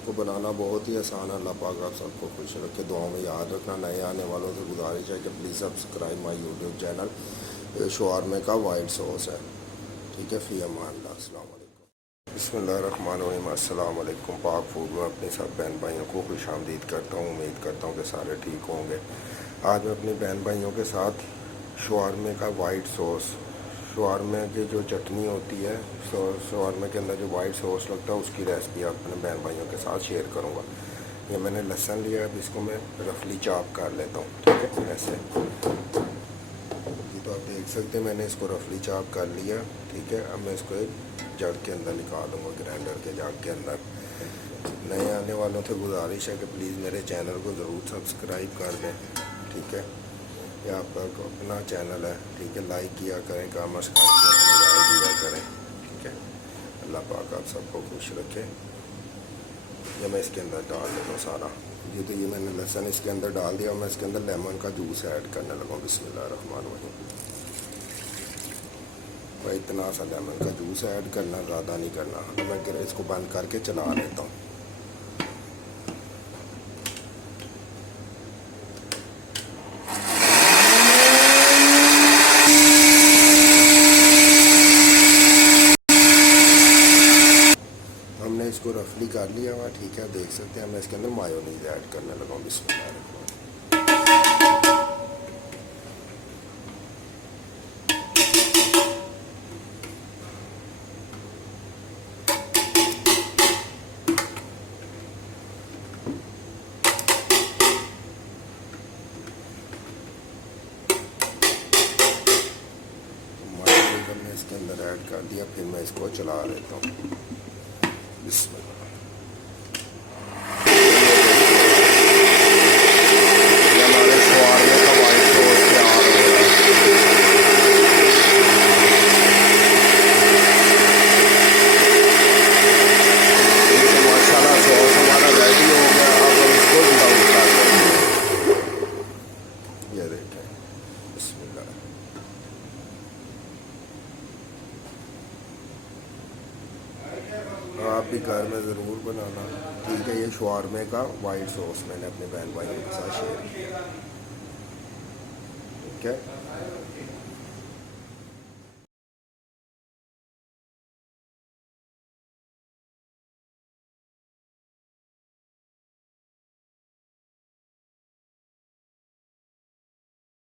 इसको बनाना बहुत ही आसान है। अल्लाह पाक आप सबको खुश रखे, दुआ में याद रखना। नए आने वालों से गुजारिश है कि please subscribe my YouTube channel. शवारमे का वाइट सॉस है, ठीक है। फ़ी अमान अल्लाह, अस्सलाम वालेकुम। बिस्मिल्लाहिर्रहमानिर्रहीम, अस्सलाम वालेकुम। पाक फूड में अपने सब बहन भाइयों को खुशामदीद करता हूँ। उम्मीद करता हूँ कि सारे ठीक होंगे। आज मैं अपने बहन भाइयों के साथ शवारमे का वाइट सॉस, शवारमे की जो चटनी होती है, शवारमे के अंदर जो वाइट सॉस लगता है, उसकी रेसिपी अपने बहन भाइयों के साथ शेयर करूँगा। ये मैंने लहसुन लिया, अब इसको मैं रफली चॉप कर लेता हूँ, ठीक है। ऐसे तो आप देख सकते हैं मैंने इसको रफली चॉप कर लिया, ठीक है। अब मैं इसको एक जग के अंदर निकालूंगा, ग्राइंडर के जग के अंदर। नए आने वालों से गुजारिश है कि प्लीज़ मेरे चैनल को ज़रूर सब्सक्राइब कर दें, ठीक है। ये आपका अपना चैनल है, ठीक है। लाइक किया करें, कमेंट्स करके अपनी राय दिया करें, ठीक है। अल्लाह पाक आप सबको खुश रखे। ये मैं इसके अंदर डाल देता हूँ सारा। ये तो ये मैंने लहसुन इसके अंदर डाल दिया। मैं इसके अंदर लेमन का जूस ऐड करने लगा। बिस्मिल्लाहिर्रहमानिर्रहीम। भाई इतना सा लेमन का जूस ऐड करना, ज़्यादा नहीं करना। तो मैं इसको बंद करके चला लेता हूँ। हमने इसको रफली कर लिया हुआ, ठीक है। देख सकते हैं मैं इसके अंदर मायोनीज ऐड करने लगा हूँ। बिस्मिल्लाह। हमने इसके अंदर ऐड कर दिया, फिर मैं इसको चला लेता हूँ। बिस्मिल्लाह। ये हमारे शवारमे का वाइट सॉस तैयार हो रहा है। माशाल्लाह सॉस हमारा रेडी हो गया। अब हम इसको सर्व कर देंगे। ये देखें, बिस्मिल्लाह। आप भी घर में ज़रूर बनाना, ठीक है। ये शवारमे का वाइट सॉस मैंने अपने बहन भाइयों के साथ शेयर किया, ठीक है।